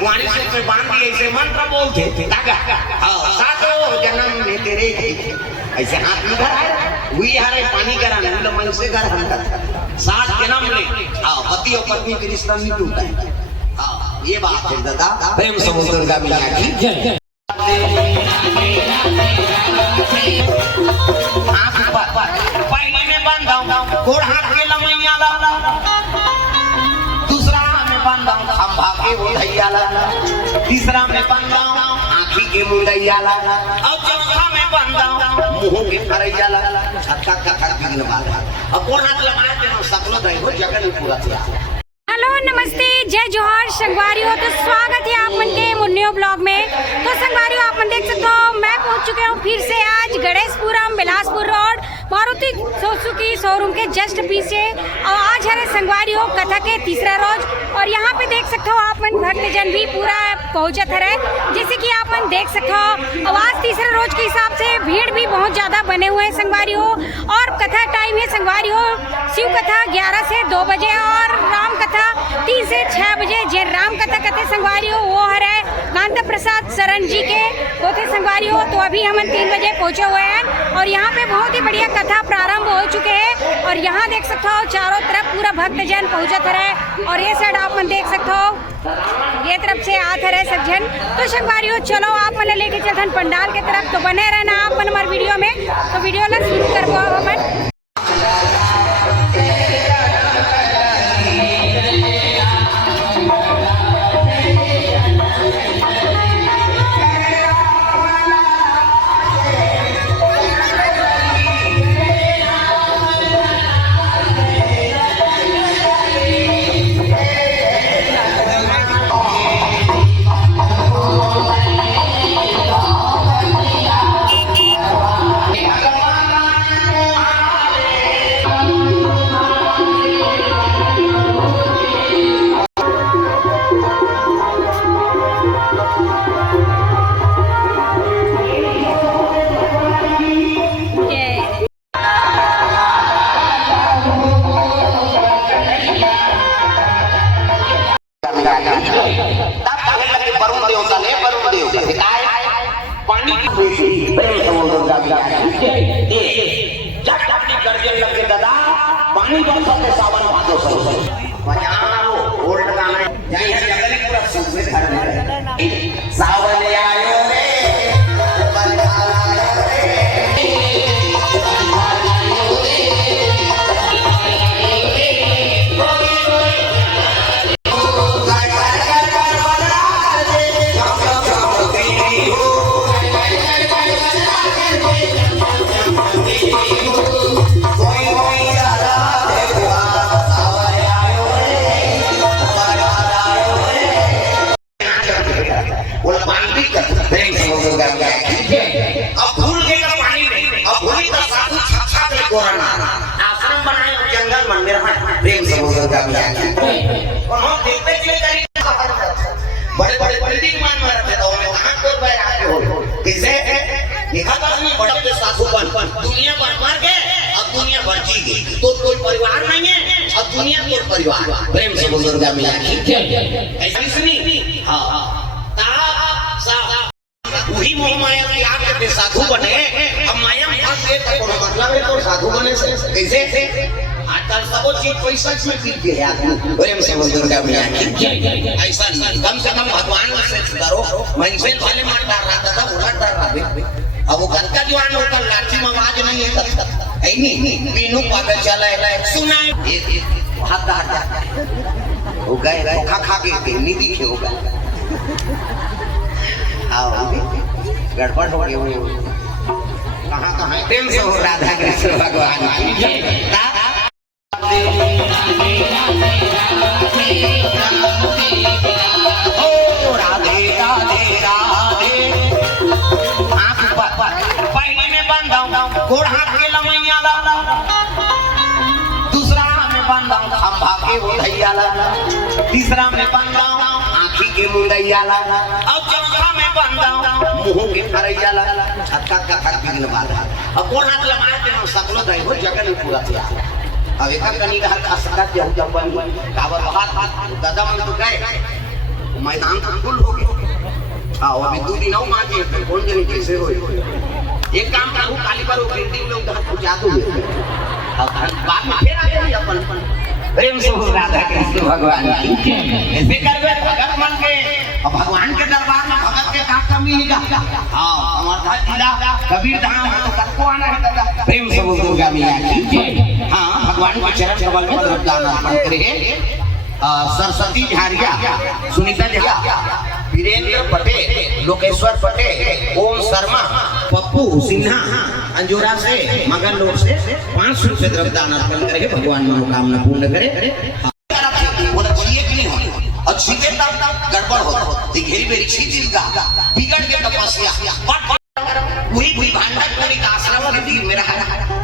कुंवारी सूत्र में बांध दिए ऐसे मंत्र बोलते धागा सातों जन्म में तेरे ऐसे हाथ में धरा है वही हारे पानी करा नहीं मन से घर हम 7 जन्म ले पति और पत्नी के रिश्ता नहीं टूटा है। ये बात है दादा प्रेम समुद्र का मिला की पहले में बांधा घोड़ हाथ के लमैया ला दूसरा में बांधा खंभा के मुंडैया ला तीसरा में बांधा आँखी के मुंडैया ला और चौथा में बांधा मुंह के फरैया ला छक्का का दिन बाद अब घोड़ हाथ लमाए देना सकलो दैव जगह नहीं पूरा किया। हेलो नमस्ते जय जोहार संगवारियों, तो स्वागत है आप मन के मुन्नियो ब्लॉग में। तो संगवारियों आप मन देख सकते हो मैं पहुंच चुके हूं फिर से आज Ganeshpuram Bilaspur road Maruti Suzuki showroom के जस्ट पीछे। और आज है संगवारियों कथा के तीसरा रोज और यहाँ पे देख सकते हो आप मन भक्तजन भी पूरा पहुंचत है। जैसे कि आप मन देख सकते हो और आज तीसरे रोज के हिसाब से भीड़ भी बहुत ज्यादा बने हुए हैं संगवारियों। और कथा टाइम है संगवारियों शिव कथा 11 से 2 बजे और राम कथा 3 से 6 बजे। जे राम कथा कथे संगवारियों वो है कांता प्रसाद शरण जी के होते संगवारियों। तो अभी हम 3 बजे पहुंचे हुए हैं और यहाँ पे बहुत ही बढ़िया कथा प्रारंभ हो चुके हैं। और यहाँ देख सकते हो चारों तरफ पूरा भक्तजन पहुंचत है और ये साइड आप देख सकते हो ये तरफ से आते रहे सब जन। तो संगवारियों चलो आप मन लेके चलते पंडाल के तरफ, तो बने रहना आप मन हमारे वीडियो में। तो वीडियो ना शुरू करबो अपन। पानी बरसों के सावन भादों से बजाओ ओल्ड गाना यही जंगल पूरा सुख घर में सावन आयो रे आश्रम बनाए जंगल मंदिर प्रेम समुद्र का बड़े बड़े बिल्डिंग मान में रहते तो कहां को बैठ हो किसे लिखा था उसमें बड़े बड़े साधु बन दुनिया भर मर गए अब दुनिया भर जी गई तो कोई परिवार नहीं है अब दुनिया को परिवार प्रेम समुद्र का मिला ऐसा सुनी। हां वही मोह माया की आग के साधु बने अब माया मतलब है तो साधु बने से कैसे आजकल सब चीज पैसा में पीते हैं आदमी प्रेम समुद्र का मिला ऐसा कम से कम भगवान से डरो मनसे वाले मार डाल रहा था उलट डाल रहा अब वो घर का जवान होकर लाठी में आवाज नहीं है ऐ नहीं बीनू पागल चला है सुना हाथ हो गए खा के नहीं दिखे हो गए आओ गड़बड़ हो गई कहाँ प्रेम से हो राधा कृष्ण भगवान ओ राधे राधे राधे आँख पहले में बांधा घोड़ हाथ के लमैया ला दूसरा में बांधा खंभा के मुंडैया ला तीसरा में बांधा आँखी के मुंडैया ला और चौथा में बांधा मुंह के फरैया ला छक्का का दिन बाद अब घोड़ हाथ लमाए देना सकलो दैव जगह नहीं पूरा किया। अब एक कनी हर असका जब जब काबर हाथ दादा मन तो गए मैदान तो फुल हो गया। हाँ अभी 2 दिन और मांगे फिर कौन जनी कैसे हो। एक काम करूँ काली पर प्रिंटिंग में उधर पहुँचा दूँ बाद में फिर आ जाए अपन प्रेम से हो राधा कृष्ण भगवान की ऐसे करवे भगत मन के और भगवान के दरबार में भगत के का कमी है। हाँ हमारा जिला कबीर धाम है तो सबको आना है दादा। प्रेम से बोल दुर्गा मैया की। हाँ भगवान के चरण कमल में द्रव्यदान अर्पण करेंगे। सरस्वती झारिया, सुनीता झा, वीरेंद्र पटेल, लोकेश्वर पटेल, ओम शर्मा, पप्पू सिन्हा अंजोरा से मगन लोग से 500 रुपए द्रव्यदान अर्पण करेंगे। भगवान मनोकामना पूर्ण करे। अच्छी के तब गड़बड़ हो दिखेरी मेरी चीज का बिगड़ के तपस्या वही कोई भांडा कोई का आश्रम में दी मेरा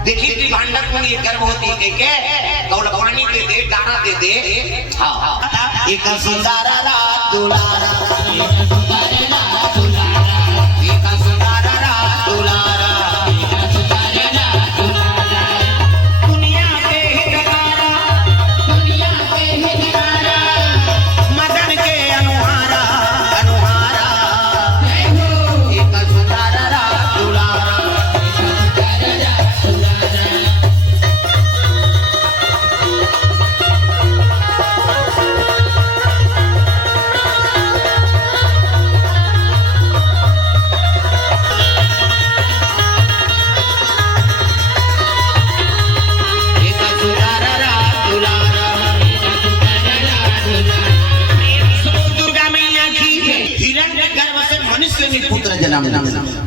देखी थी भांडा कोई ये गर्भ होती है के गौड़ पानी दे डारा दे हां एक सुंदर रात दुलारा एक सुंदर रात दुलारा दुनिया पे हितकारा मदन के अनुहारा अनुहारा एक सुंदर रात दुलारा।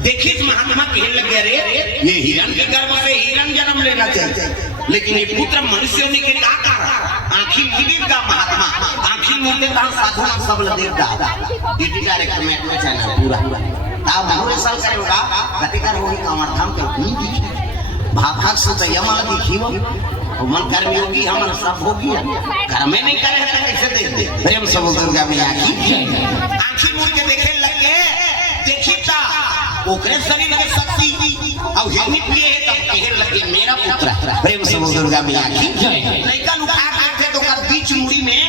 देखिए महात्मा कहने लगे रे ये हिरण के गर्भ से हिरण जन्म लेना चाहिए लेकिन ये पुत्र मनुष्य होने के क्या कारण आखिर विवेक का महात्मा आखिर मुझे कहा साधना सबल देवता ये डायरेक्ट में चैनल पूरा ता मनोरे साल करेगा गतिकर होगी कामर्थम के नहीं भाग से तो यमा दिखियो मन कर्म योगी हमर सब होगी घर में नहीं करे तो कैसे देख दे। प्रेम से दुर्गा मैया की आखिर मुड़ के देखे लगे देखिता ओकरे शरीर में शक्ति और हिरनी प्रिय है तब कहने लगे मेरा पुत्र। प्रेम से दुर्गा मैया की लड़का लुका के तो कर बीच मुड़ी में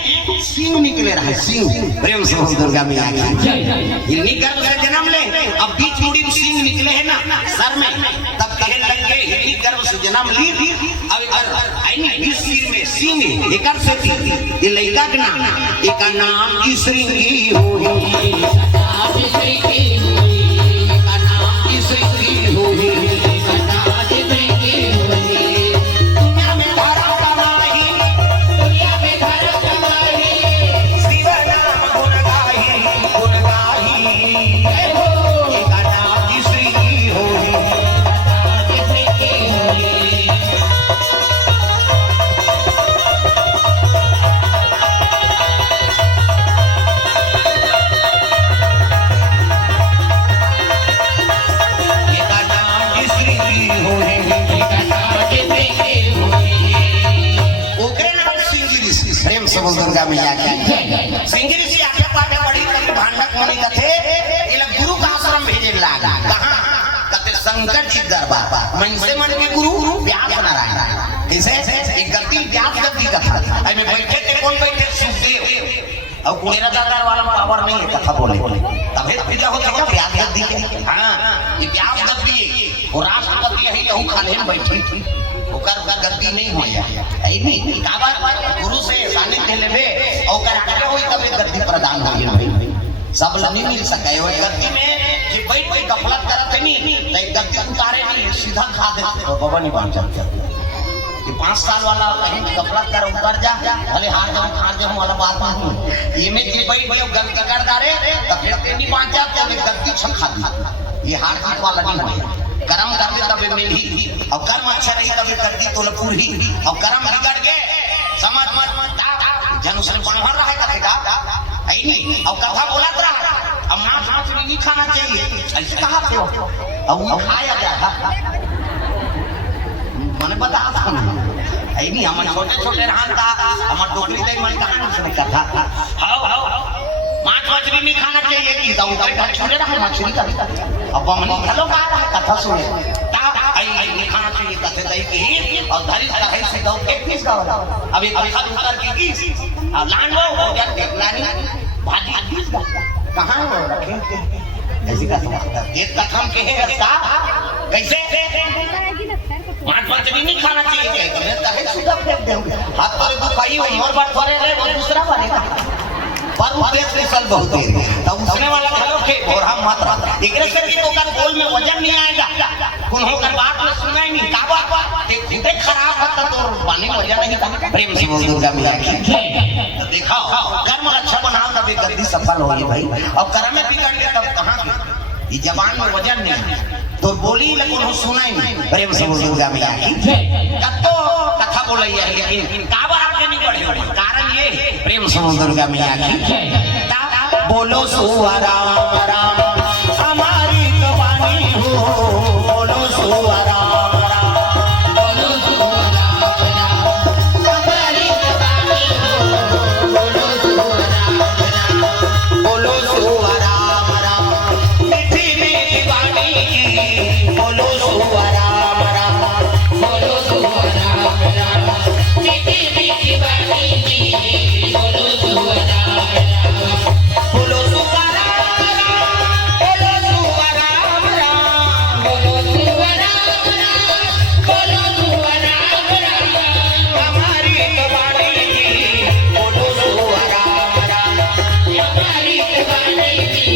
सिंह निकले रहा सिंह। प्रेम से दुर्गा मैया की हिरनी गर्भ से जन्म ले अब बीच मुड़ी में सिंह निकले है ना सर में तब कहने लगे हिरनी गर्भ से जन्म ली अब आईनी इस सिर में सिंह एकर से ये लड़का का नाम एक नाम की श्रृंगी होई दुर्गा मैया की सिंगरी से आगे पाटे बड़ी तक भांडक मुनि कथे ये गुरु का आश्रम भेजे लागा कहां कते शंकर जी दरबार मन से मन के गुरु व्यास नारायण कैसे एक गद्दी व्यास गद्दी कथा आई में बैठे थे कौन बैठे सुखदेव और मेरा दरबार वाला पावर नहीं है कथा बोले तबे पूजा होता है व्यास गद्दी के हां ये व्यास गद्दी और राष्ट्रपति यही कहूं खाने में बैठी ओकर गद्दी नहीं होया आई नहीं का बात गुरु से सानिध्य लेबे ओकर आगे होई तब गद्दी प्रदान होई भाई सब नहीं मिल सके ओए गद्दी में जे बैठ के गफलत करत नहीं नहीं गद्दी उतारे नहीं सीधा खा दे तो बाबा नहीं बांध सकते ये 5 साल वाला कहीं गफलत कर उतर जा भले हार जाऊं वाला बात नहीं ये में जे बैठ भाई गद्दी कर दारे तब फिर नहीं बांध जाते गद्दी छखा दी ये हार जीत वाला नहीं होया कर्म कर दे तब मिली और कर्म अच्छा नहीं तब गद्दी तो पूरी और कर्म बिगड़ के समझ मत जन उसने पढ़ रहा है कथेगा आई नहीं और कथा बोला रहा अब मांस मछली नहीं खाना चाहिए ऐसे कहा थे और वो खाया गया मैंने बता आई नहीं हमारे छोटे छोटे रहन था हमारे डोकरी तक मन कहां उसने कथा हां मांस मछली नहीं खाना चाहिए कि तो घर छोड़े रहा मछली का अब हमने हेलो का कथा सुने आई नहीं खाना चाहिए कथे दही की और धरी है से दो एक पीस का अब एक कथा उतर की लांडो हो गया देखलानी कहाँ है वो रखे ऐसी का समझता एक कथम के है रस्ता कैसे मांस मछली नहीं खाना चाहिए क्या तुम्हें कहे सुधा फेंक दोगे हाथ पर दुखाई हो मोर बात करे रे वो दूसरा बनेगा पर उद्देश्य से सल बहुत है तो उसने वाला घरों के और हम मात्रा एकरे से की तो कर बोल में वजन नहीं आएगा कौन हो कर बात में सुना ही नहीं काबा ते खुदे खराब होता तो पानी वजन नहीं का प्रेम से बोल दुर्गा मिया की तो दिखाओ कर्म अच्छा बनाओ तब गद्दी सफल होगी भाई और कर्म में बिगड़ गया तब कहां ये जबान में वजन नहीं तो बोली लेकिन हो सुना ही नहीं प्रेम से बोल दुर्गा मिया की कतो कथा बोलई है लेकिन काबा आगे नहीं बढ़े कारण ये प्रेम से बोल दुर्गा मिया की बोलो सुवा राम राम हमारी कहानी हो बोलो सुवा राम राम बोलो सुवा राम राम हमारी कहानी हो बोलो सुवा राम राम बोलो सुवा राम राम मीठी मीठी वाणी की बोलो सुवा राम राम बोलो सुवा राम राम मीठी मीठी वाणी की बोलो सुवा राम राम बोलो सुवा राम राम बोलो सुवा राम राम बोलो सुवा राम राम बोलो सुवा राम राम हमारी कहानी की बोलो सुवा राम राम हमारी कहानी की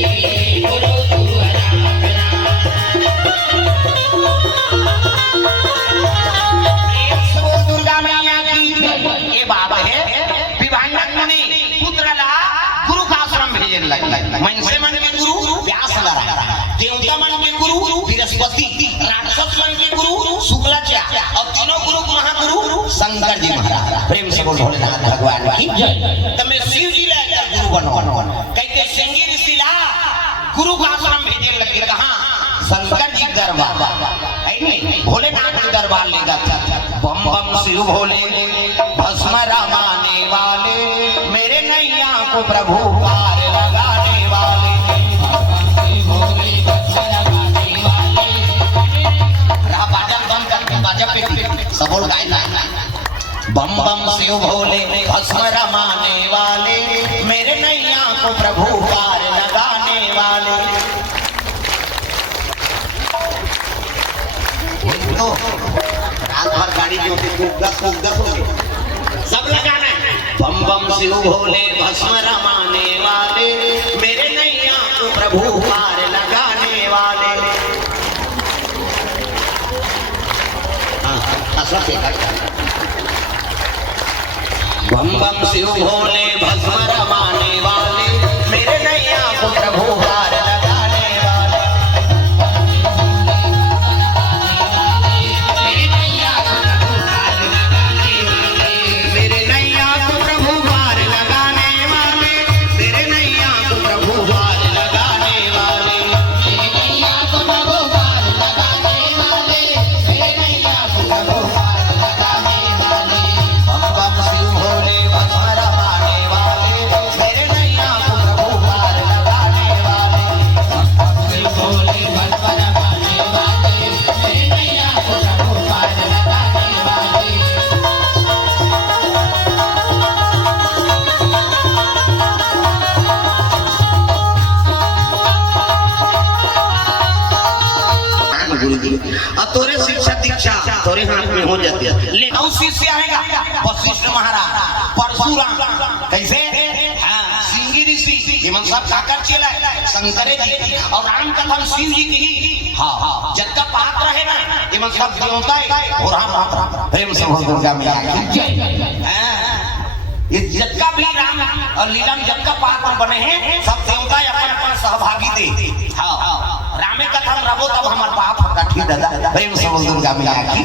बोलो सुवा राम राम दुर्गा मैया की ये बाबा है विभांडक मुनि पुत्र ला गुरु का आश्रम भेजने लगे मनसे मन के गुरु व्यास लगा देवता मन के गुरु बृहस्पति राक्षस मन के गुरु शुक्लाचार्य और तीनों गुरु महागुरु शंकर जी महाराज प्रेम से बोल भोलेनाथ भगवान की जय तमे शिव जी ला गुरु बनो कहते सिंगी ऋषि ला गुरु का आश्रम भेजने लगे कहां शंकर जी दरबार है नहीं भोलेनाथ के दरबार ले गया बम बम शिव भोले भस्म रमाने वाले मेरे नैया को प्रभु पार लगाने वाले सब बोल बम बम शिव भोले भस्म रमाने वाले मेरे नैया को प्रभु पार लगाने वाले तो रात भर गाड़ी जो सब लगाना है बम बम शिव भोले भस्म रमाने वाले मेरे नैया को प्रभु पार लगाने वाले बम बम शिव भोले भस्म रमाने वाले मेरे नैया को प्रभु पार लगाने वाले मेरे नैया को प्रभु पार लगाने वाले मेरे नैया को प्रभु पार लगाने वाले मेरे नैया को प्रभु पार लगाने वाले मेरे नैया को प्रभु पार लगाने वाले बम बम शिव भोले भस्म रमाने वाले मेरे नैया को प्रभु पार लगाने वाले शिव भोले भस्म रमाने वाले मेरे नैया को प्रभु पार लगाने वाले गुरु जी अब तोरे शिक्षा दीक्षा तोरे हाथ में हो जाती है लेकिन उस शिष्य आएगा वशिष्ठ महाराज परशुराम कैसे सिंगी ऋषि हिमंत साहब काकर चला शंकरे जी और राम कथम शिव जी की ही हाँ जब का पात्र है ना हिमंत साहब देवता है और राम प्रेम से बोल दुर्गा मैया ये जब का भी राम और लीला में जब का पात्र बने हैं सब देवता अपन अपन सहभागी दे हाँ रामे कथम रबो तब हमार बाप कठी दादा प्रेम से बोल दुर्गा मैया की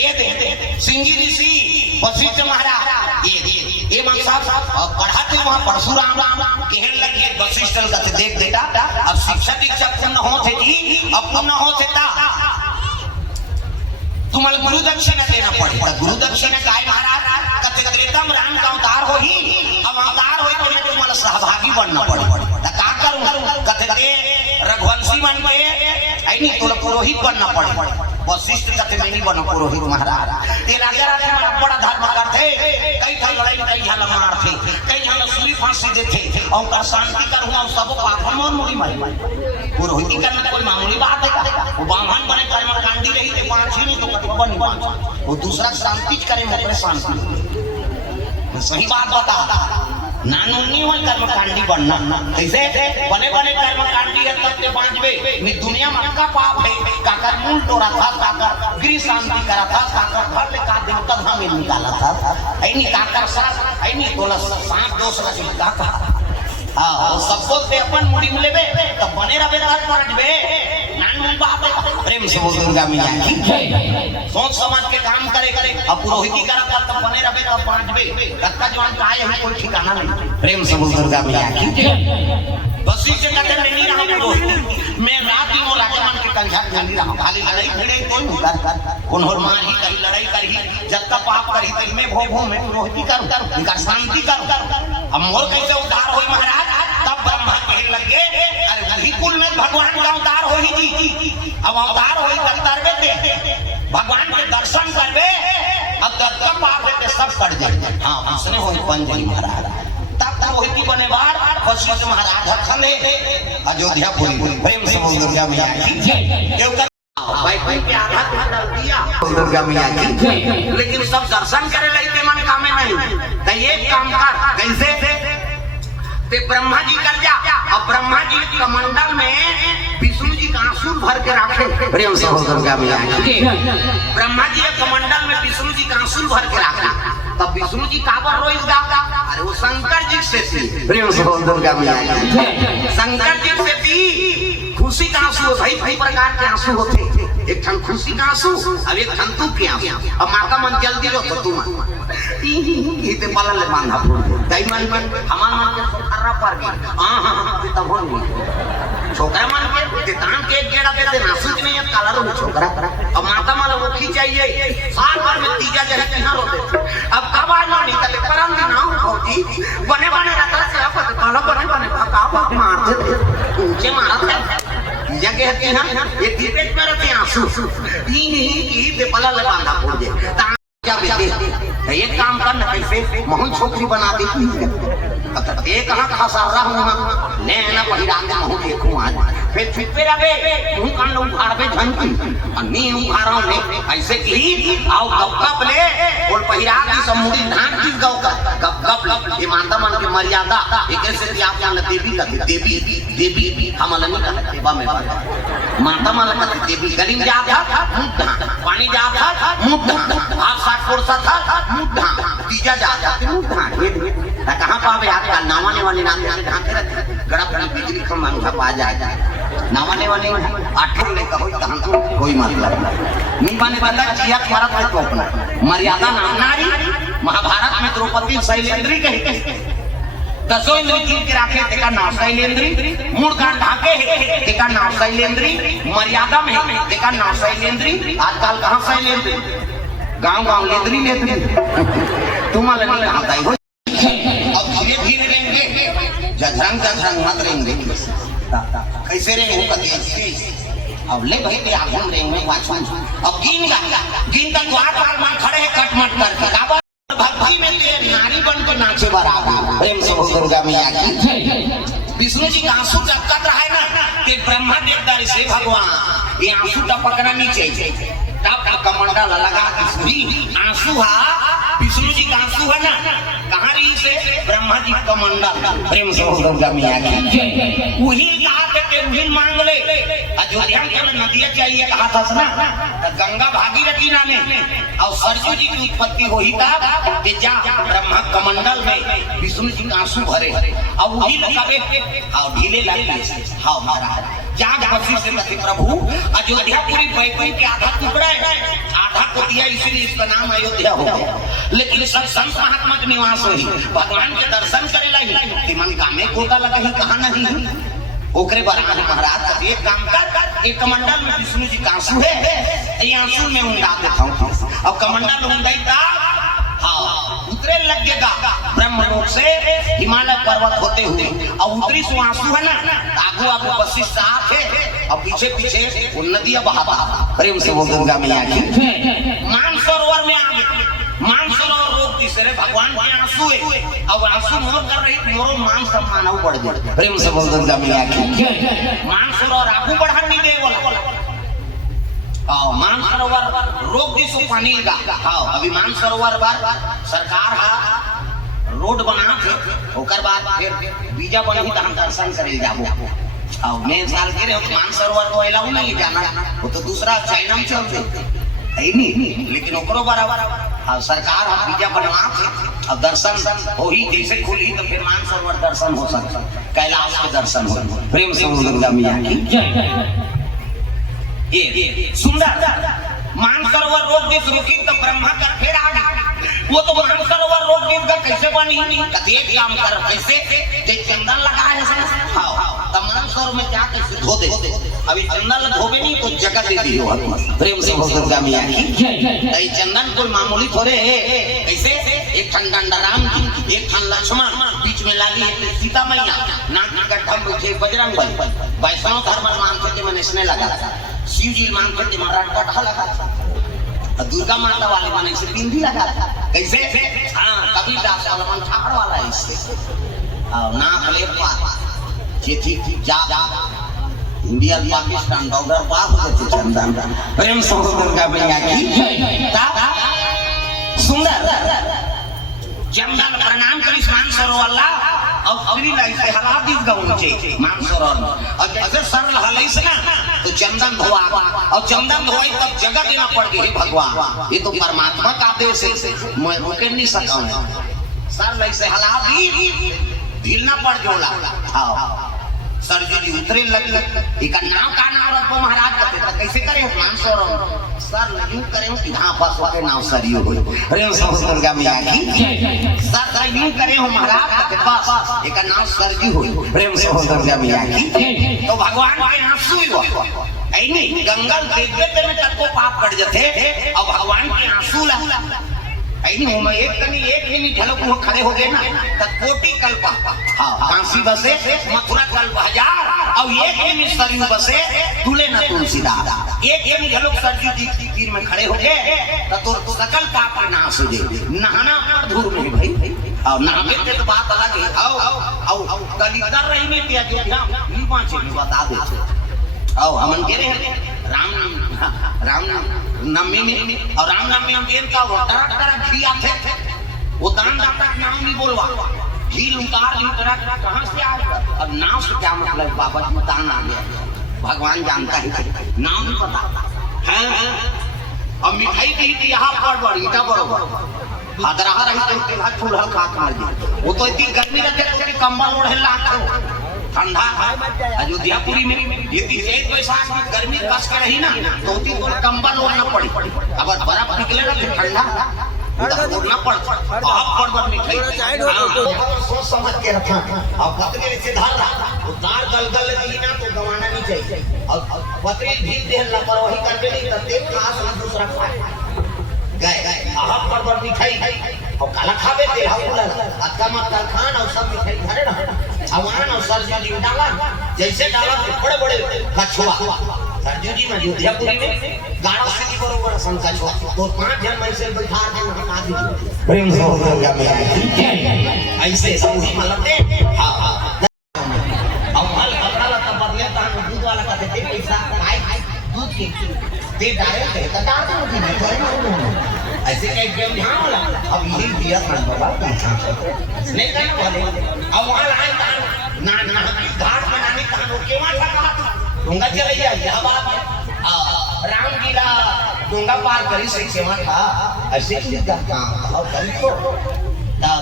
ये दे सिंगी ऋषि वशिष्ठ महाराज ये मान साहब और पढ़ाते वहां परशुराम कहने लगे वशिष्ठ का देख बेटा अब शिक्षा दीक्षा पूर्ण होते जी अब पूर्ण होते ता तुम्हारे गुरु दक्षिणा देना पड़ेगा गुरु दक्षिणा काय महाराज कते त्रेतम राम का अवतार हो ही अब अवतार हो तो मैं तुम्हारा सहभागी बनना पड़ेगा का करूं कते रघुवंशी बन के नहीं तो पुरोहित बनना पड़ेगा वशिष्ठ कहते नहीं बनो पुरोहित महाराज। ये राजा राजा में बड़ा धर्म करते, कई था लड़ाई कई झाला मारते, कई झाला सूली फांसी देते और का शांति कर हुआ सब पाप मोर मुड़ी मारी। पुरोहिती करना कोई मामूली बात है? वो ब्राह्मण बने कर्मकांडी रही थे पांच ही नहीं तो कटवा नहीं पांच, वो दूसरा शांति करे मोरे शांति। सही बात बता, नानूनी हुई कर्मकांडी बनना कैसे बने बने कर्मकांडी है तब ते बांचबे नि दुनिया में का पाप है काकर मूल तोड़ा था काकर गृह शांति करा था काकर घर ले का देवता धाम में निकाला था ऐनी काकर साथ ऐनी तोला सांप दोष लगे काका हां सब बोलते अपन मुड़ी में लेबे तब बने रहे रात पड़बे नानून बाप प्रेम से बोल दुर्गा मैया की सोच समझ के काम करे करे अब पुरोहिती करा तब बने रहे तब बांचबे कत्ता जवान का है कोई ठिकाना नहीं। प्रेम से बोल दुर्गा मैया की बसी से कहते नहीं रहा पुरोहित मैं रात ही वो राजा मान के कंझा नहीं रहा खाली लड़ाई भिड़े कोई नहीं कर उन्हों मार ही करी लड़ाई करी जब तक पाप करी तक मैं भो भो में पुरोहिती कर इनका शांति कर अब मोर कैसे उद्धार होई महाराज तब ब्रह्मा कहने लगे अरे वही कुल में भगवान का अवतार हो ही जी अब अवतार होई तब तरबे दे भगवान के दर्शन करबे अब तब तक पाप है सब कट जाए। हां उसने होई पंजली महाराज तब पुरोहिती बने बार वशिष्ठ महाराज खले अयोध्यापुरी। प्रेम से बोल दुर्गा मैया की जय। भाई भाई के आधा डाल दिया दुर्गा मैया की, लेकिन सब दर्शन करे लगे मन कामे नहीं तो ये काम कर कैसे ते ब्रह्मा जी कर जा अब ब्रह्मा जी कमंडल में विष्णु जी का आंसू भर के रखे। प्रेम से बोल दुर्गा मैया की ब्रह्मा जी कमंडल में विष्णु जी का आंसू भर के रखे तब विष्णु जी काबर रोइस गा अरे वो शंकर जी से थी। प्रेम से बोल दुर्गा मैया की शंकर जी से थी खुशी का आंसू भाई कई प्रकार के आंसू होते एक ठन खुशी का आंसू अब एक ठन दुख के आंसू अब माता मन जल्दी रो तो तुम इते पालन ले बांधा दाई मन हमार मन के खर्रा पर गई हां हां तब हो नहीं छोकरा मन के दान के एक गेड़ा दे देना सूच नहीं है काला रो छोकरा अब माता माला मुखी चाहिए साल भर में तीजा जगह कहां रो दे अब कब आ नहीं तले परम दिन ना हो जी बने बने रहता से आप काला बने का मार दे ऊंचे मारा जगह कहते हैं ये दीपेट में रहते आंसू ही बेपला ले बांधा फोड़ दे क्या बेटे ये काम करना कैसे महल छोकरी बना देती एक कहां सारा हूं ले ना पहिरान में महल देखूं आज फिर पे रहे मुंह कान लो उखाड़ पे झंकी अन्नी उखाड़ा ले ऐसे की आओ गप ले और पहिरा की समुड़ी धान की गप ये मानता मन की मर्यादा एक ऐसे कि आप जान देवी का देवी हम अलग का देवा में माता माला का देवी गली में जा था पानी जा था मुद्दा आप 60 कोर्सा था मुद्दा तीजा जा मुद्दा कहां पावे आजकल नावाने वाली नाम से ढांके रहते गड़ा बड़ी बिजली खंभा उठा पा जाएगा नावाने वाली आठों ले कहो कहां कोई मतलब नहीं माने बता जिया भारत में तो अपना मर्यादा नाम नारी महाभारत में द्रौपदी शैलेंद्री कही दसों इंद्री जीत के रखे तेका नाम शैलेंद्री मूल कांड ढाके तेका नाम शैलेंद्री मर्यादा में तेका नाम शैलेंद्री आजकल कहां शैलेंद्री गांव लेंद्री तुम्हारे नहीं आता है अब धीरे धीरे रहेंगे जझरंग मत रहेंगे कैसे रहेंगे कते अब ले भाई ते आगम रहेंगे वाचन अब गिन तक द्वार मान खड़े हैं कटमट करके भक्ति में ते नारी बन के नाचे बराबर। प्रेम से बोल दुर्गा मैया की विष्णु जी का आंसू टपकत रहा है ना ते ब्रह्मा देवता से भगवान ये आंसू टपकना नहीं चाहिए तब कमंडल लगा के सुनी आंसू हा विष्णु जी का आंसू है ना कहां रही से ब्रह्मा जी कमंडल। प्रेम से बोल दुर्गा मैया की वही कहा के वही मांग ले अयोध्या में नदियां चाहिए कहा था ना गंगा भागीरथी नामे और सरजू जी की उत्पत्ति हुई था कि जा ब्रह्मा कमंडल में विष्णु जी का आंसू भरे और वही लगावे और ढीले लगे हां महाराज जाग वशिष्ठ से कहते प्रभु अयोध्यापुरी बैकुंठ के आधा टुकड़ा है आधा को दिया इसलिए इसका नाम अयोध्या हो गया लेकिन सब संत महात्मा के निवास हुई भगवान के दर्शन करे लगी मन कामे कोटा लगा ही कहा नहीं ओकरे बारे में महाराज एक काम कर एक कमंडल में विष्णु जी का आंसू है ये आंसू में उंडा देता हूं अब कमंडल उंडाई था हां उतरे लगेगा ब्रह्मलोक से हिमालय पर्वत होते हुए, और उत्तरी सो आंसू है ना, आगू आगू वशिष्ठ साथ है और पीछे पीछे वो नदियां बहा प्रेम से वो गंगा मैया की मानसरोवर में आ गए। मानसरोवर रोक तीसरे भगवान के आंसू है, अब आंसू मोर कर रही मोरो मान सम्मान और बढ़ गया प्रेम से वो गंगा मैया की मानसरोवर आगू बढ़ा नहीं दे बोला मानसरोवर रोक दी सो पानी का। हाँ अभी मानसरोवर पर सरकार हा रोड बना थे, ओकर बाद फिर बीजा बनी तो हम दर्शन करे जाबो। और मैं साल के रहे मानसरोवर को एलाउ नहीं जाना, वो तो दूसरा चाइना में चलते है नहीं, लेकिन ओकरो बराबर हाँ सरकार हा बीजा बनवा थे। अब दर्शन हो ही जैसे खुली तो फिर मानसरोवर दर्शन हो सकता, कैलाश के दर्शन हो प्रेम से गंगा मैया की ये सुंदर। मानसरोवर रोक दी रुकी तो ब्रह्मा का फिर आ गया। वो तो मानसरोवर रोक दी का कैसे बनी कते काम कर कैसे जे चंदन लगा है हां तो मानसरोवर में क्या कैसे धो दे। अभी चंदन धोबे नहीं तो जगह दे दियो प्रेम से गंगा मैया की। ये चंदन कोई मामूली थोड़े कैसे एक ठन राम जी एक ठन लक्ष्मण बीच में लागी एक सीता मैया नाक में गड्ढा बैठे बजरंग बली वैष्णव धर्म मानते के मैंने इसने लगा शिव जी मान करके महाराज कटहा लगा, दुर्गा माता वाले माने से बिंदी लगा कैसे हाँ कभी दास वाला मन ठाकर वाला है इससे और नाक ले पार ये ठीक जा इंडिया पाकिस्तान बॉर्डर पार हो जाते चंदन प्रेम से गंगा मैया की सुंदर चंदन प्रणाम करी मानसरोवर ला और अगली लाई से हला दी गौचे मानसरोवर और अगर सर हलाई से ना तो चंदन धोआ और चंदन धोई तब जगह देना पड़ गई भगवान, ये तो परमात्मा का आदेश है, मैं रोके नहीं सका हूं। सर लाई से हला दी ढीलना पड़ जोला। हाँ सर जी उतरे लग एक नाम का नाम रखो महाराज कहते तो कैसे करे मानसरोवर सर यूं करे कि हां बस ओके नाम सरियो हो प्रेम से गंगा मैया की सर यूं करे हो महाराज कहते बस एक नाम सरजी हो प्रेम से गंगा मैया की। तो भगवान के आंसू हुआ ऐ नहीं गंगा देखते में तक को पाप कट जाते और भगवान के आंसू ला ऐ नहीं मैं एक मिनट झलक वो खड़े हो गए ना तब कोटि कल्प हां कांसी बसे मथुरा कल्प हजार और एक मिनट सरयू बसे तुले न तुलसीदास एक झलक सरयू जी की तीर में खड़े हो गए तो सकल पाप नाश हो जाए। नहाना पर धूर में भाई और नहाते तो बात अलग है। आओ दलिदर रही में क्या जो ध्यान पांच बता दे आओ हमन के रहे राम नवमी में और राम नवमी हम देन का तरह घी आते वो दान दाता का नाम नहीं बोलवा घी उतार तरह कहां से आएगा। अब नाम से क्या मतलब बाबा जी दान आ गया भगवान जानता है नाम नहीं पता है। अब मिठाई की यहाँ पर ईटा बरोबर हदरा रही तो हाथ फूल हल्का मार दी वो तो इतनी गर्मी रहते कंबल ओढ़े लाख ठंडा अयोध्यापुरी में यदि चैत वैशाख में गर्मी कस के रही ना तो तो कंबल ओढ़ना पड़ी। अब बर्फ निकलेगा तो ठंडा ओढ़ना पड़ता अब बड़ मिठाई सोच समझ के रखा और पत्नी से धार तो दार गलगल की ना तो गवाना नहीं चाहिए और पत्नी ढील दे लापरवाही करके नहीं करते खास ना दूसरा खाए गए अब बड़ मिठाई और काला खावे दे हाउला अक्का मत खान और सब मिठाई घरे ना अवान और सरजू जी डाला जैसे डाला तो बड़े बड़े कछुआ सरजू जी में अयोध्यापुरी में गाड़ा से की बरोबर संकल तो 5 जन में से बैठा के हटा दी प्रेम से गंगा मैया ऐसे समझी मलते हां अब हल कपड़ा का बदले तो दूध वाला का देते पैसा खाए दूध के दे डायरेक्ट है कटा तो ऐसे कई गेम ध्यान वाला अब यही दिया था बाबा नहीं करना बोले अब वहां लाए ना घाट में नानी कहां केवा था डोंगा चले गया यह बात राम जी ला डोंगा पार करी से केवा था ऐसे ही करता और करी तो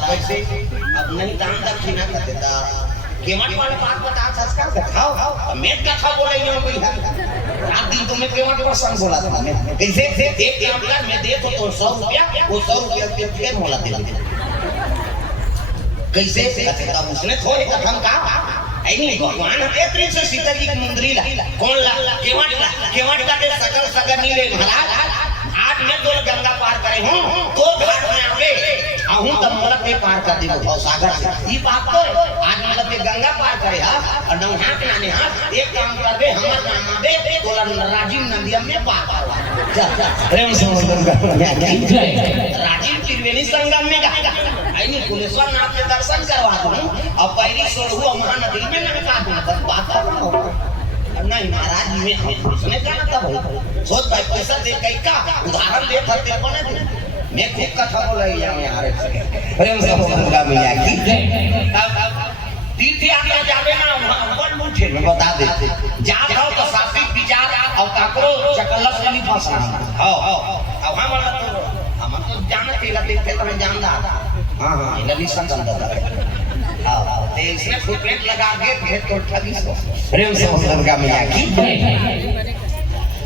कैसे अब नहीं दान दक्षिणा करते था केवट वाले बात बता संस्कार दिखाओ मैं क्या था बोले ये भैया रात दिन तुम्हें केवट पर संग बोला था मैं कैसे एक काम मैं दे तो 100 रुपया वो 100 रुपया के फिर मोला दे कैसे तब उसने थोड़े कथन का ऐ नहीं भगवान तेरी से सीता जी की मुंदरी ला कौन ला केवट का दे सकल सगर नीले महाराज आज मैं दो गंगा पार करे हूं तो घाट में आके आहू तब मतलब पे पार कर दी भव सागर से ई बात तो है। आज मतलब पे गंगा पार करे हा और नौहा के नाने हा एक काम कर दे हमर नाम दे तोला राजीव नदिया में पार करवा जा प्रेम समुद्र का राजीव त्रिवेणी संगम में गा आईनी कुलेश्वर नाथ के दर्शन करवा दूं और पैरी सोलहु महानदी में नहा दूं बस बात हो नहीं महाराज में उसने कहा तब हो सोच भाई पैसा दे कई का उदाहरण दे फरते बने दे मैं खूब कथा बोल रही हूं यार प्रेम से गंगा मैया की तीर्थ यात्रा जावे ना ऊपर मुठे में बता देते जा जाओ तो सात्विक विचार और काकरो चकलस नहीं फंसना हां अब हम तो जानते हैं देखते तो जानदा हां हां लली संगम ते इसने फुटप्रिंट लगा के भेद तो ठगी सो प्रेम से गंगा मैया की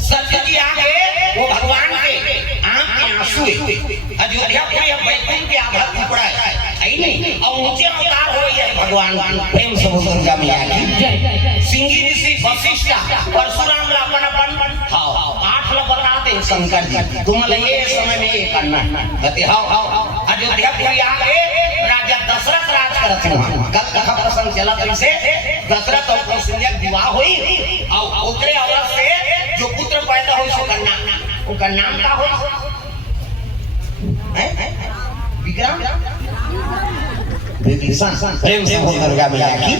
सत्य की आगे वो भगवान के आंख के आंसू अयोध्या के बैकुंठ के आभा टुकड़ा है नहीं और ऊंचे अवतार हो ये भगवान प्रेम से गंगा मैया की सिंगी ऋषि वशिष्ठ परशुराम रावण अपन हां 8 लोग बताते हैं शंकर जी तुम ये समय में ये करना कहते हां अयोध्या के आगे राजा दशरथ राज करत हैं कल कथा प्रसंग चला कैसे दशरथ और कौशल्या विवाह हुई और ओकरे औरत से जो पुत्र पैदा हुई सो उनका नाम का हो हैं विक्रम विभीषण प्रेम से गंगा मैया की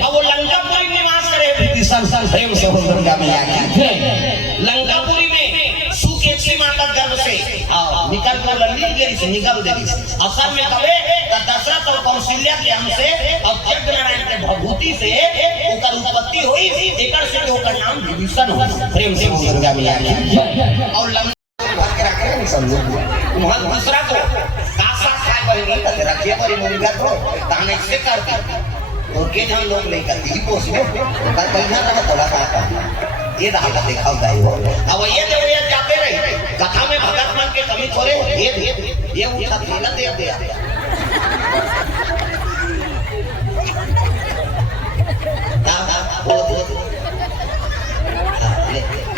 अब वो लंकापुरी निवास करे विभीषण प्रेम से गंगा मैया की लंकापुरी में सुकेशी माता गर्भ से निकल कर लंगी गेरी से निकल देगी असल में कबे दशरथ और कौशल्या के हमसे और यज्ञ नारायण के भभूति से उनका उत्पत्ति हुई एकर से ओकर नाम विभीषण हुआ प्रेम से गंगा मैया की और लंका भर के रखे नहीं समझो वहां दूसरा को कासा खाए पड़ेगी तो रखिए पर मुर्गा को ताने से करती और के हम लोग नहीं करती ही पोस में पर कहीं ना थोड़ा सा ये रहा देखा गई हो अब ये जब ये जाते रहे कथा में भगत मन के कमी थोड़े ये उठा थेला दे दे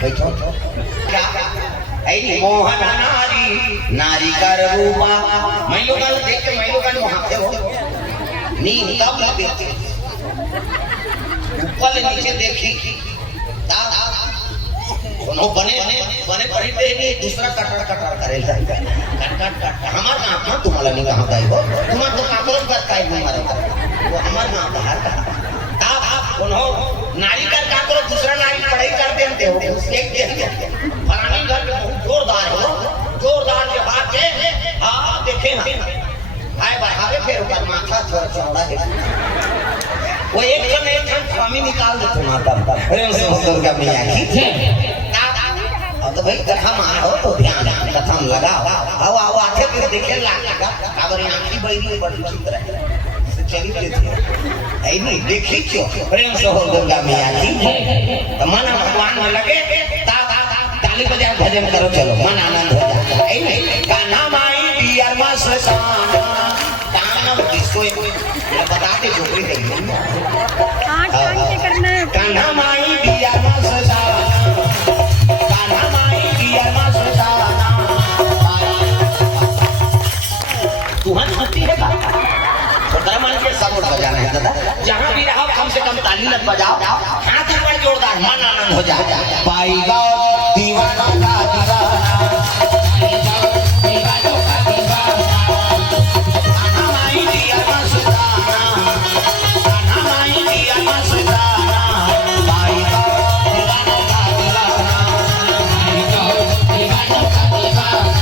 बैठो क्या ऐ मोहन नारी नारी कर रूपा मैं लोग देख के मैं लोग वहां पे हो नी तब देखते ऊपर नीचे देखी दोनों बने बने पढ़ी नहीं दूसरा कटर कटर करे कट हमार नाम ना तुम्हारा नहीं कहां गई हो तुम्हारा तो काकरों का काय नहीं मारे वो हमार नाम बाहर का आप उन्हों नारी का काकरों दूसरा नारी पढ़ाई कर देते हो एक देख फलानी घर में बहुत जोरदार हो जोरदार के बाद के हां देखें भाई बढ़ावे फिर ऊपर माथा थोड़ा चौड़ा है वो एक स्वामी निकाल देते माता प्रेम से गंगा मैया की अब तो भाई कथा में हो तो ध्यान कथा में लगाओ आओ आओ आके फिर देखे लागा अगर आंखी बैरी बड़ी चित्र है चली लेती है नहीं देखी क्यों प्रेम से गंगा मैया की तो मन भगवान में लगे ताली बजा भजन करो चलो मन आनंद हो जाता है नहीं कान्हा माई दिया मस्ताना कान्हा किसको बता दे झोपड़ी करना कान्हा माई दिया मस्ताना कान्हा माई दिया मस्ताना तुहन होती है तो मन के सपोर्ट बजाना है दादा जहां भी रहो कम से कम ताली लग बजाओ हाथ ऊपर जोरदार मन आनंद हो जाए पाईगा दीवाना का दीवाना दीवानों का दीवाना कान्हा माई दिया मस्ताना कान्हा माई दिया मस्ताना पाईगा दीवानों का दीवाना पाईगा दीवानों का दीवाना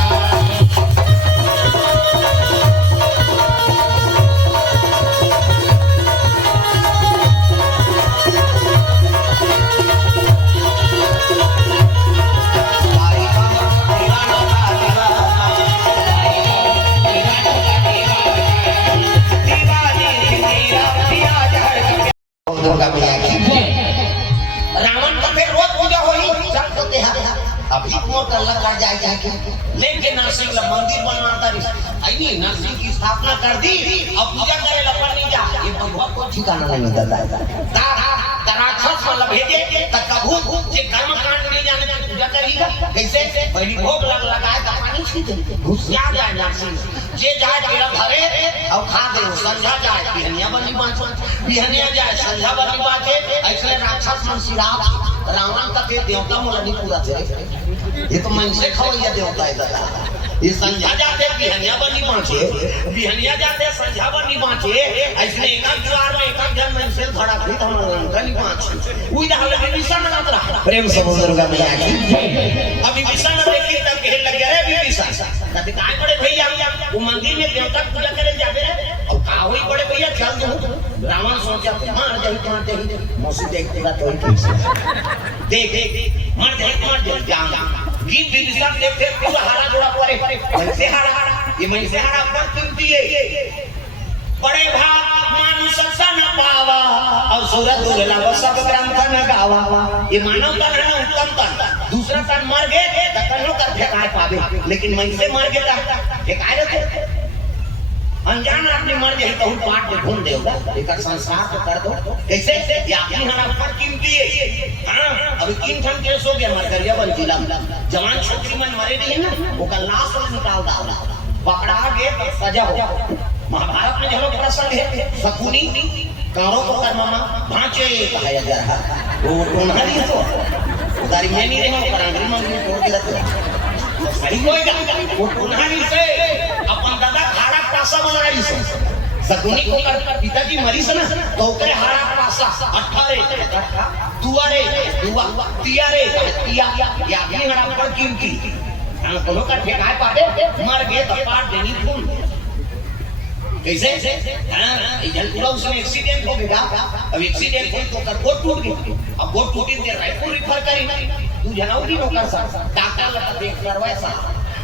रावण का फिर रोज पूजा होई सब तो अभी मोर कल्ला कर जाए लेकिन नरसिंह ला मंदिर बनवाता रही आई नरसिंह की स्थापना कर दी अब पूजा करे ला पर नहीं जा ये भगवान को ठिकाना नहीं देता राक्षस मतलब भेजे त कभू जे कर्म कांड नहीं जाने की पूजा करेगा कैसे पहली भोग लगाए त पानी छीटे घुसिया जाए नासी जे जाए तेरा घरे और खा दे संझा जाए बिहनिया बनी बाँचो बिहनिया जाए संझा बनी बाँचे ऐसे राक्षस मन सिराप रावण का के देवता मोला नहीं पूरा थे ये तो मन से खवैया देवता है दादा ये संझा जाते बिहनिया बनी बाँचे बिहनिया जाते संझा बनी बाँचे ऐसे एक द्वार में एक घर में से धड़ा भी गली बाँचे उई दाल में विषण नत रहा प्रेम समुद्र का मैया की अभी विषण देखी तब कहे लग गया रे विषण कहते काय बड़े भैया वो मंदिर में देवता पूजा करे जाबे और का होई बड़े भैया चल दो रावण सोचा मार जाई तो दे मौसी देखतेगा तो देख मार दे जान गीत विषण देखते पूरा हारा जोड़ा पड़े से हारा ये मैं से हारा पर तुमती है बड़े भाग मानुष सन पावा और सूरत दुर्लभ सब ग्रंथ न गावा ये मानव का रहना उत्तम तन दूसरा तन मर गए तो कन्नो कर फेंकाए पावे लेकिन मैं से मर गया फेंकाए रहते अनजान आदमी मर जाए तो हम पाट में घूम देगा एक संस्कार तो कर दो कैसे ये आदमी हमारा पर कीमती है हां अभी किन ठन केस हो गया मरकरिया बन जिला जवान छोकरी मन मरे नहीं है ना वो का लाश निकाल डाला पकड़ा गए तो सजा हो महाभारत में जो प्रसंग है शकुनी कारों को कर मामा भांचे कहाया जा रहा वो टोनहरी तो उदारी में नहीं रहे परांगरी में तोड़ के रखो सही होएगा वो टोनहरी से अपन दादा खाड़ा पासा बनाई से शकुनी को कर पिताजी मरी से ना तो करे हाड़ा पासा 18 दुआरे दुआ तियारे तिया या भी हड़ा पर कीमती हां कोनो का ठेकाए पावे मर गए तो पाट देनी फूल कैसे हां इधर पूरा उसमें एक्सीडेंट हो गया अब एक्सीडेंट हुई तो कर गोट टूट गई अब गोट टूटी तो रायपुर रिफर करी तू जनावरी नौकर सा डॉक्टर लगा देख करवाए सा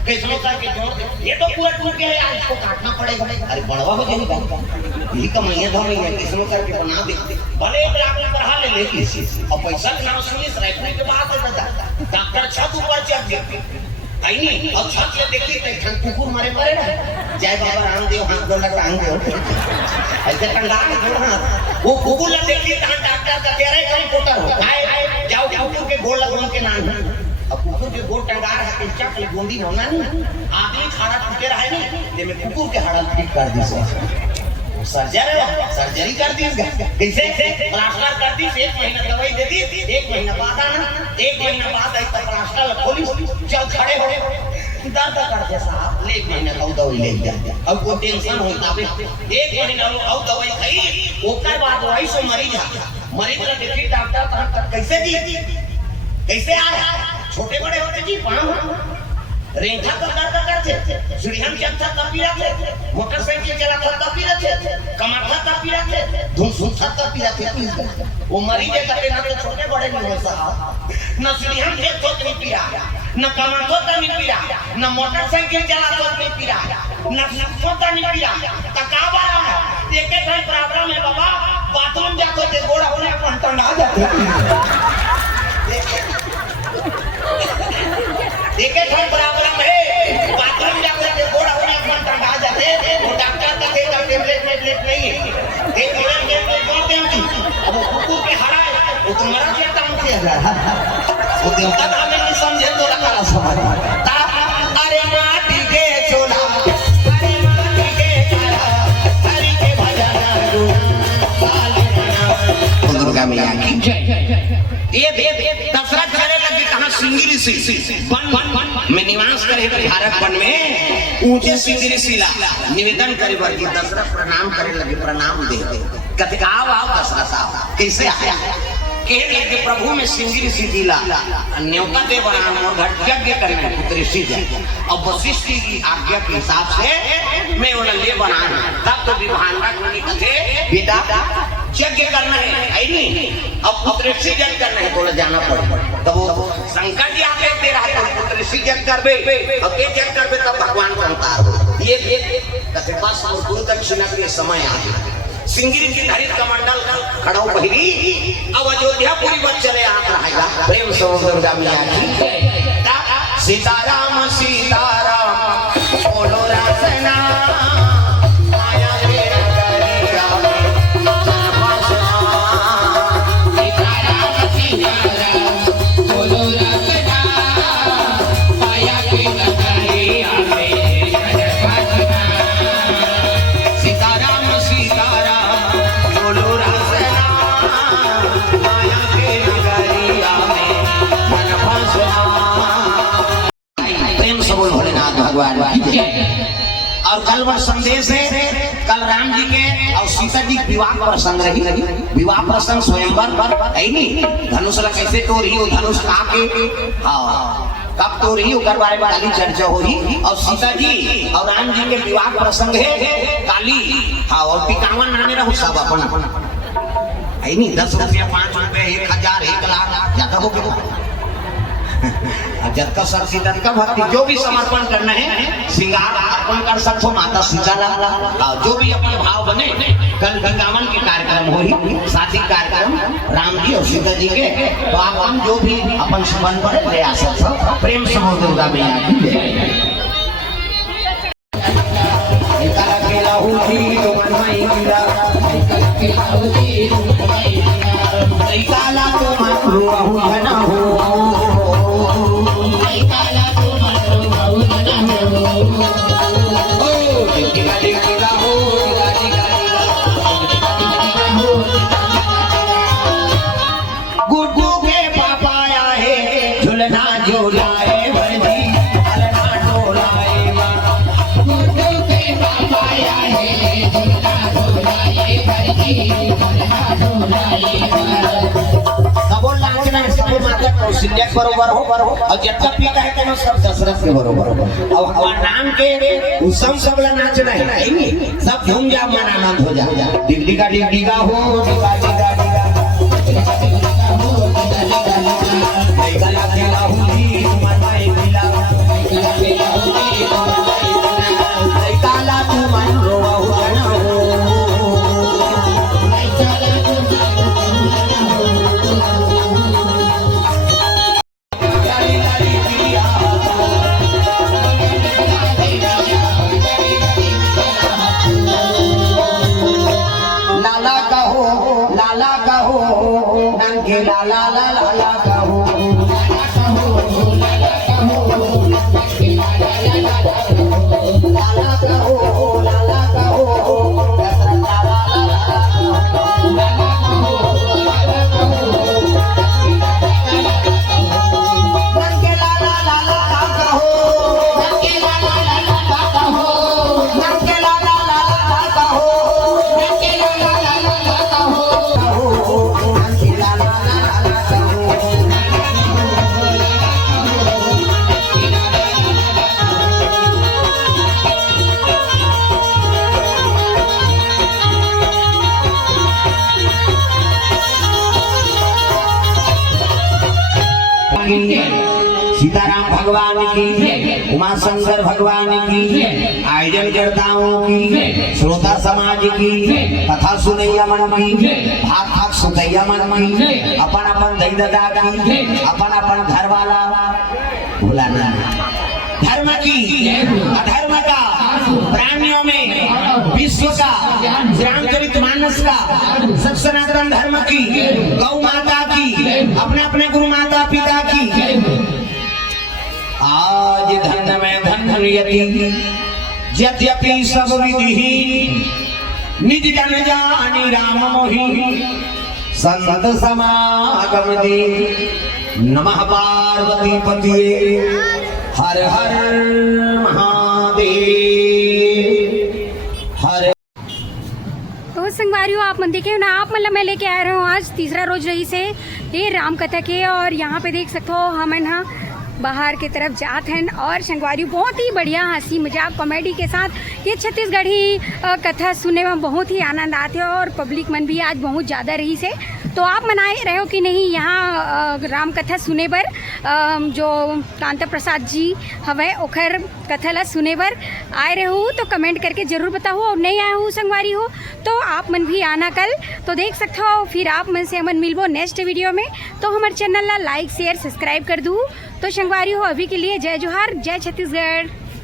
कैसे लोग के जोड़ दे ये तो पूरा टूट गया है इसको काटना पड़ेगा अरे बड़वा हो जाएगा यही कमाइयां धो रही है किसी लोग करके बना दे भले 1 लाख बढ़ा ले लेती और पैसा के नाम सुनी रायपुर के बात है दादा डॉक्टर छत ऊपर चढ़ गया आई नहीं और छत ले देखी तो ठन कुकुर मारे पड़े ना जय बाबा रामदेव हाथ दो लगा आंगे ऐसे टंगा के जोड़ा वो कुकुर ले देखी तो डॉक्टर का कह रहे कंप्यूटर हो आए जाओ कुकुर के गोड़ लगवाने के नाम अब कुकुर के गोड़ टंगा रहा है चक ले गोंदी होना नहीं आदमी खाना टूटे रहा है नहीं ले में कुकुर के हाड़ा ठीक कर दी सर्जरी कर दी कैसे प्लास्टर कर दी 1 महीना दवाई दे दी 1 महीना बाद आना 1 महीना बाद आई तो प्लास्टर खोली जब खड़े हो दर्द करते साहब 1 महीना का दवाई ले गया अब कोई टेंशन होता है 1 महीना और दवाई खाई ओकर बाद दवाई से मरीज ने देखी डॉक्टर कैसे दी कैसे आया छोटे बड़े होते जी पाँव रेंजा को दर्द करते सीढ़ियां चलता तब रखे मोटरसाइकिल चलाता तब रखे कमाता तब रखे धूम तब रखे वो मरीज कहते ना तो छोटे बड़े नहीं हो साहब न सीढ़ियां चलतो नहीं पिया न कमातो तो नहीं पिया न मोटरसाइकिल चलातो नहीं पिया न सोता नहीं पिया तकावा एक एक प्रॉब्लम है बाबा बाथरूम जातो ते गोड़ा होने अपन टंगा जाते एक एक प्रॉब्लम है बाथरूम जाते के गोड़ा होने अपन टंगा जाते वो डॉक्टर का देगा टेबलेट नहीं है एक टेबलेट बोल दे अब वो कुकुर के हरा है वो तो मरा के टांग के वो देवता का हमें नहीं समझे तो रखा समझ अरे माटी के चोला अरे माटी के काला हरि के भजन दुर्गा मैया की जय ये दशरथ करे लगे कहां सिंगिरी सी वन में निवास करे भारत वन में ऊंचे सिंगिरी शिला निवेदन करे वर्गी दशरथ प्रणाम करे लगे प्रणाम दे कहते का आओ दशरथ साहब कैसे आया कह लगे प्रभु में सिंगिरी सी जिला न्योता दे बना मोर घर यज्ञ करे पुत्री सी और वशिष्ठ की आज्ञा के हिसाब से मैं उन्हें ले बना तब तो विभांडा गुनी कहे बेटा यज्ञ करना है आई नहीं अब पुत्र से यज्ञ करना है बोला जाना पड़े तब वो शंकर जी आके दे रहा है पुत्र से यज्ञ करबे अब ये यज्ञ करबे तब भगवान का अवतार हो ये कहते बस और गुरु दक्षिणा के समय आ गया सिंगिरी की धरित कमंडल खड़ो पहिरी अब अयोध्यापुरी बच चले आत रहेगा प्रेम समुद्र का मिया की सीताराम सीताराम बोलो रासना माया रे नगरिया और कल वह संदेश है, कल राम जी के और सीता जी के विवाह प्रसंग रही, विवाह प्रसंग स्वयंवर है नहीं, धनुष कैसे तोड़ी हो, धनुष कहाँ के, हाँ कब तो रही उकर बारे में काली चर्चा हो रही, और सीता जी और राम जी के विवाह प्रसंग है काली, हाँ और 51 नाने रहो सब अपन है नहीं, 10 रुपया 5 रुपया 1000 1 लाख ज्यादा हो गया। जब का सर सीता का भक्ति जो भी समर्पण करना है, श्रृंगार अर्पण कर सकते हो माता सीता ला, जो भी अपने भाव बने। कल वृंदावन के कार्यक्रम हो, साथी कार्यक्रम राम जी और सीता जी के, तो आप हम जो भी अपन समन पर प्रयास प्रेम समूह दुर्गा मैया की गुड्डू के पापा आए झुलना झुलाए वर्दी अलना डोलाए, गुड्डू के पापा आए झुलना झुलाए वर्दी अलना डोलाए। सबो नाचना सबो माता कौशल्या बरोबर हो और जितना पीता है तेनो सब दशरथ के बरोबर हो, और हमारा नाम के उत्सव सब ला नाचना है, सब झूम जा मन आनंद हो जा, डिगडिगा डिगडिगा हो डिगा डिगा डिगा लाला कहो नंगे लाला लाला कहो, लाला कहो लाला कहो सीताराम भगवान की, उमा शंकर भगवान की, आयोजन करताओं की, श्रोता समाज की, कथा सुनैया मन की, भाग भाग सुनैया मन की, अपन अपन दई दादा की, अपन अपन घर वाला भुलाना, धर्म की अधर्म का, प्राणियों में विश्व का, रामचरितमानस का, सब सनातन धर्म की, गौ माता की, अपने अपने गुरु माता पिता की। आज धन में धन यति यद्यपि सब विधि, निज जन जानी राम मोहि, संत समागम दे, नमः पार्वती पतिये हर हर महादेव हर। तो संगवारियों आप मन देखे ना, आप मतलब मैं लेके आ रहा हूँ आज तीसरा रोज रही से ये राम कथा के, और यहाँ पे देख सकते हो हम ना बाहर की तरफ जात हैं, और संगवारी बहुत ही बढ़िया हंसी मजाक कॉमेडी के साथ ये छत्तीसगढ़ी कथा सुनने में बहुत ही आनंद आते हैं, और पब्लिक मन भी आज बहुत ज़्यादा रही से। तो आप मनाए रहे हो कि नहीं यहाँ राम कथा सुने बर, जो कांता प्रसाद जी हवे ओखर कथा ला सुने बर आए रहे हो तो कमेंट करके ज़रूर बताओ, और नहीं आए हो संगवारी हो तो आप मन भी आना कल, तो देख सकते हो। फिर आप मन से मन मिलबो नेक्स्ट वीडियो में, तो हमारे चैनल ला लाइक शेयर सब्सक्राइब कर दूँ। तो संगवारी हो अभी के लिए जय जोहार, जय छत्तीसगढ़।